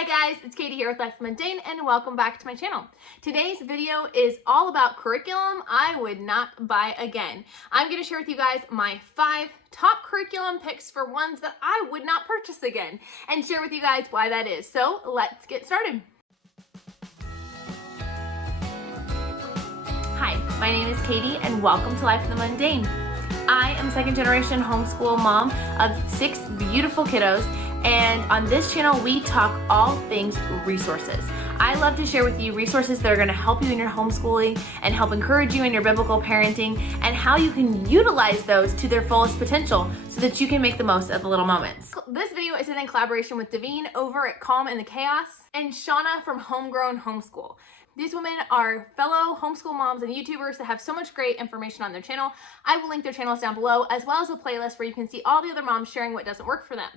Hi guys, it's Katie here with Life Mundane and welcome back to my channel. Today's video is all about curriculum I would not buy again. I'm going to share with you guys my 5 top curriculum picks for ones that I would not purchase again and share with you guys why that is. So let's get started. Hi, my name is Katie and welcome to Life of the Mundane. I am a second generation homeschool mom of 6 beautiful kiddos, and on this channel we talk all things resources. I love to share with you resources that are going to help you in your homeschooling and help encourage you in your biblical parenting and how you can utilize those to their fullest potential so that you can make the most of the little moments. This video is in collaboration with Devine over at Calm in the Chaos and Shauna from Homegrown Homeschool. These women are fellow homeschool moms and YouTubers that have so much great information on their channel. I will link their channels down below, as well as a playlist where you can see all the other moms sharing what doesn't work for them.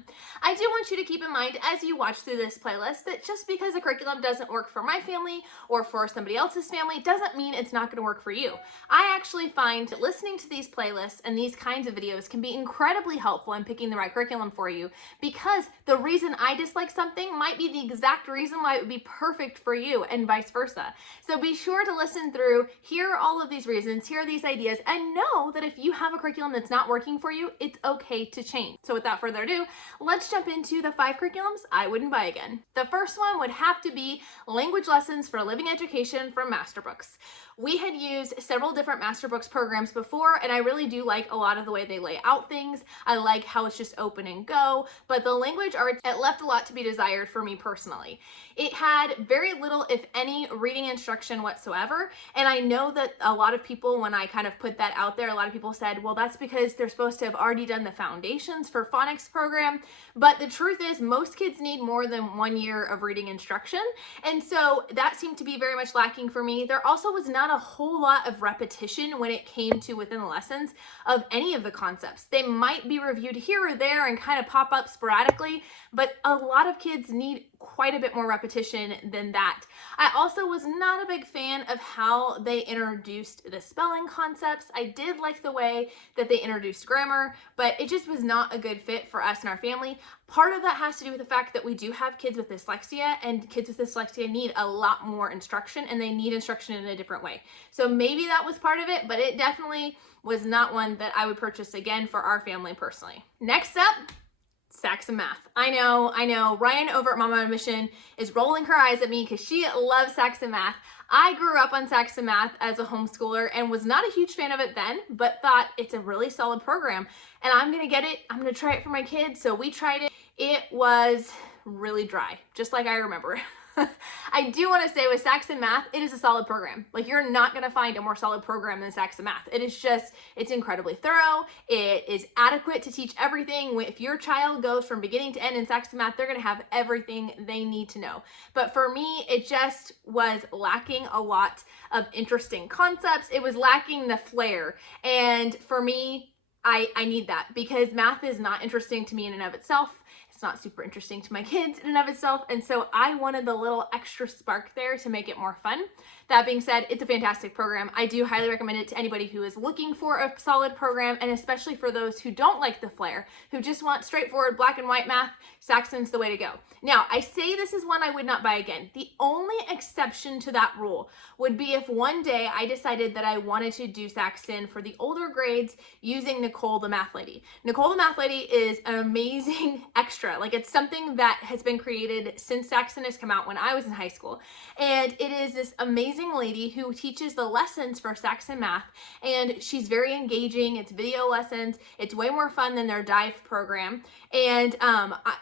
I do want you to keep in mind as you watch through this playlist that just because a curriculum doesn't work for my family or for somebody else's family doesn't mean it's not going to work for you. I actually find that listening to these playlists and these kinds of videos can be incredibly helpful in picking the right curriculum for you, because the reason I dislike something might be the exact reason why it would be perfect for you, and vice versa. So be sure to listen through, hear all of these reasons, hear these ideas, and know that if you have a curriculum that's not working for you, it's okay to change. So without further ado, let's jump into the 5 curriculums I wouldn't buy again. The first one would have to be Language Lessons for Living Education from Masterbooks. We had used several different Masterbooks programs before, and I really do like a lot of the way they lay out things. I like how it's just open and go, but the language arts, it left a lot to be desired for me personally. It had very little, if any, reading instruction whatsoever, and I know that a lot of people, when I kind of put that out there, a lot of people said, well, that's because they're supposed to have already done the foundations for phonics program, but the truth is most kids need more than 1 year of reading instruction, and so that seemed to be very much lacking for me. There also was not a whole lot of repetition when it came to within the lessons of any of the concepts. They might be reviewed here or there and kind of pop up sporadically, but a lot of kids need quite a bit more repetition than that. I also was not a big fan of how they introduced the spelling concepts. I did like the way that they introduced grammar, but it just was not a good fit for us and our family. Part of that has to do with the fact that we do have kids with dyslexia, and kids with dyslexia need a lot more instruction, and they need instruction in a different way. So maybe that was part of it, but it definitely was not one that I would purchase again for our family personally. Next up, Saxon Math. I know. Ryan over at Mama on a Mission is rolling her eyes at me because she loves Saxon Math. I grew up on Saxon Math as a homeschooler and was not a huge fan of it then, but thought it's a really solid program and I'm gonna get it. I'm gonna try it for my kids. So we tried it. It was really dry, just like I remember. I do want to say with Saxon Math, it is a solid program. Like, you're not going to find a more solid program than Saxon Math. It is just, it's incredibly thorough. It is adequate to teach everything. If your child goes from beginning to end in Saxon Math, they're going to have everything they need to know. But for me, it just was lacking a lot of interesting concepts. It was lacking the flair. And for me, I need that, because math is not interesting to me in and of itself. It's not super interesting to my kids in and of itself, and so I wanted the little extra spark there to make it more fun. That being said, it's a fantastic program. I do highly recommend it to anybody who is looking for a solid program, and especially for those who don't like the flair, who just want straightforward black and white math. Saxon's the way to go. Now, I say this is one I would not buy again. The only exception to that rule would be if one day I decided that I wanted to do Saxon for the older grades using Nicole the Math Lady. Nicole the Math Lady is an amazing extra. Like, it's something that has been created since Saxon has come out when I was in high school. And it is this amazing lady who teaches the lessons for Saxon Math. And she's very engaging. It's video lessons. It's way more fun than their dive program. And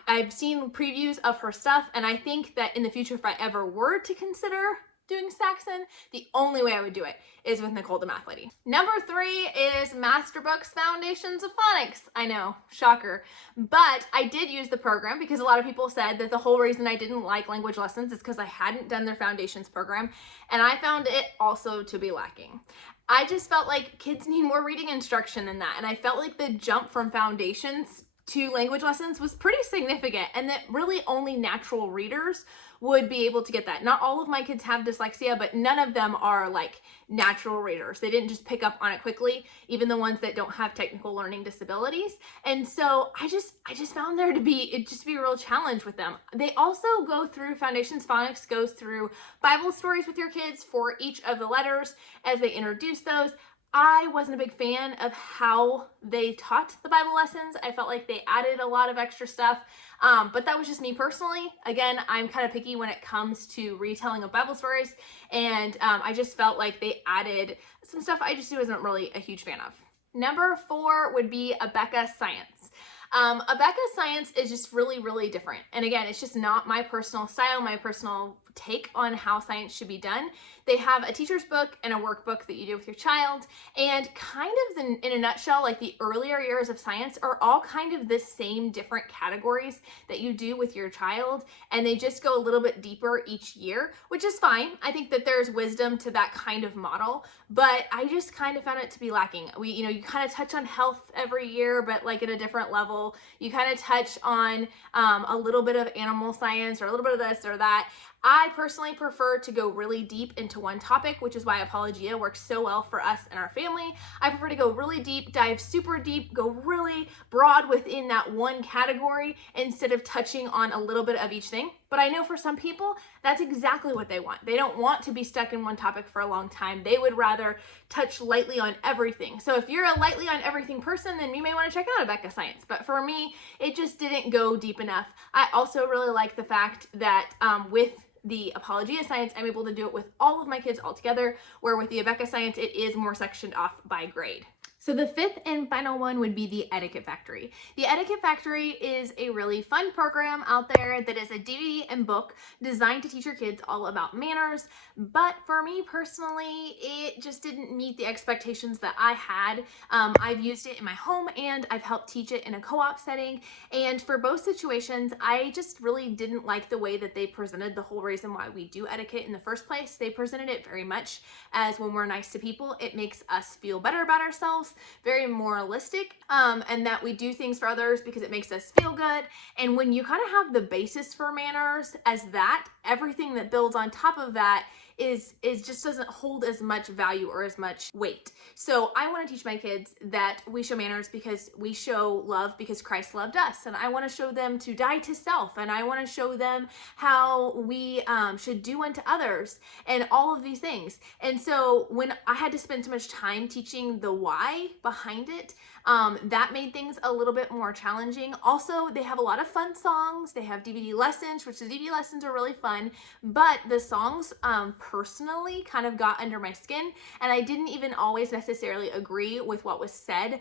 I've seen previews of her stuff. And I think that in the future, if I ever were to consider doing Saxon, the only way I would do it is with Nicole the Math Lady. Number 3 is Masterbooks Foundations of Phonics. I know, shocker. But I did use the program because a lot of people said that the whole reason I didn't like Language Lessons is because I hadn't done their foundations program, and I found it also to be lacking. I just felt like kids need more reading instruction than that, and I felt like the jump from foundations to language lessons was pretty significant, and that really only natural readers would be able to get that. Not all of my kids have dyslexia, but none of them are like natural readers. They didn't just pick up on it quickly, even the ones that don't have technical learning disabilities. And so I just found there to be a real challenge with them. They also go through Foundations Phonics goes through Bible stories with your kids for each of the letters as they introduce those. I wasn't a big fan of how they taught the Bible lessons. I felt like they added a lot of extra stuff, but that was just me personally. Again, I'm kind of picky when it comes to retelling of Bible stories, and I just felt like they added some stuff I just wasn't really a huge fan of. Number 4 would be Abeka Science. Abeka Science is just really, really different. And again, it's just not my personal style, my personal take on how science should be done. They have a teacher's book and a workbook that you do with your child, and kind of in a nutshell, like the earlier years of science are all kind of the same different categories that you do with your child, and they just go a little bit deeper each year, which is fine. I think that there's wisdom to that kind of model, but I just kind of found it to be lacking. You kind of touch on health every year, but like at a different level. You kind of touch on a little bit of animal science or a little bit of this or that. I personally prefer to go really deep into one topic, which is why Apologia works so well for us and our family. I prefer to go really deep, dive super deep, go really broad within that one category instead of touching on a little bit of each thing. But I know for some people, that's exactly what they want. They don't want to be stuck in one topic for a long time. They would rather touch lightly on everything. So if you're a lightly on everything person, then you may want to check out Abeka Science. But for me, it just didn't go deep enough. I also really like the fact that with the Apologia Science, I'm able to do it with all of my kids all together, where with the Abeka Science, it is more sectioned off by grade. So the 5th and final one would be the Etiquette Factory. The Etiquette Factory is a really fun program out there that is a DVD and book designed to teach your kids all about manners. But for me personally, it just didn't meet the expectations that I had. I've used it in my home and I've helped teach it in a co-op setting. And for both situations, I just really didn't like the way that they presented the whole reason why we do etiquette in the first place. They presented it very much as when we're nice to people, it makes us feel better about ourselves. Very moralistic, and that we do things for others because it makes us feel good. And when you kind of have the basis for manners as that, everything that builds on top of that is just doesn't hold as much value or as much weight. So I want to teach my kids that we show manners because we show love because Christ loved us, and I want to show them to die to self, and I want to show them how we should do unto others and all of these things. And so when I had to spend so much time teaching the why behind it, that made things a little bit more challenging. Also, they have a lot of fun songs. They have DVD lessons, which the DVD lessons are really fun, but the songs personally kind of got under my skin, and I didn't even always necessarily agree with what was said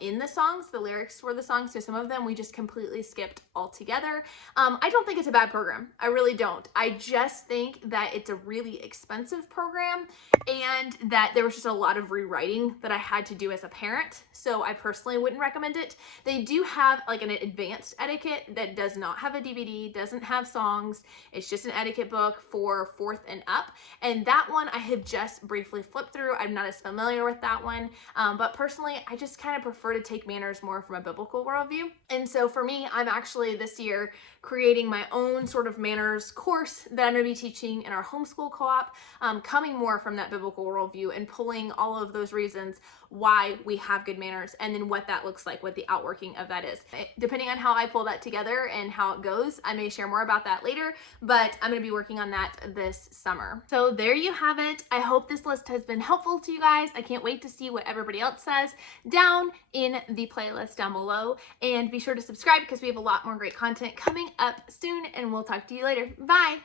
in the songs, the lyrics for the songs. So some of them we just completely skipped altogether. I don't think it's a bad program. I really don't. I just think that it's a really expensive program and that there was just a lot of rewriting that I had to do as a parent. So I personally wouldn't recommend it. They do have like an advanced etiquette that does not have a DVD, doesn't have songs. It's just an etiquette book for 4th and up. And that one I have just briefly flipped through. I'm not as familiar with that one. But personally, I just kind of prefer to take manners more from a biblical worldview. And so for me, I'm actually this year creating my own sort of manners course that I'm going to be teaching in our homeschool co-op, coming more from that biblical worldview and pulling all of those reasons why we have good manners and then what that looks like, what the outworking of that is. Depending on how I pull that together and how it goes, I may share more about that later, but I'm going to be working on that this summer. So there you have it. I hope this list has been helpful to you guys. I can't wait to see what everybody else says down in the playlist down below, and be sure to subscribe because we have a lot more great content coming up soon, and we'll talk to you later. Bye.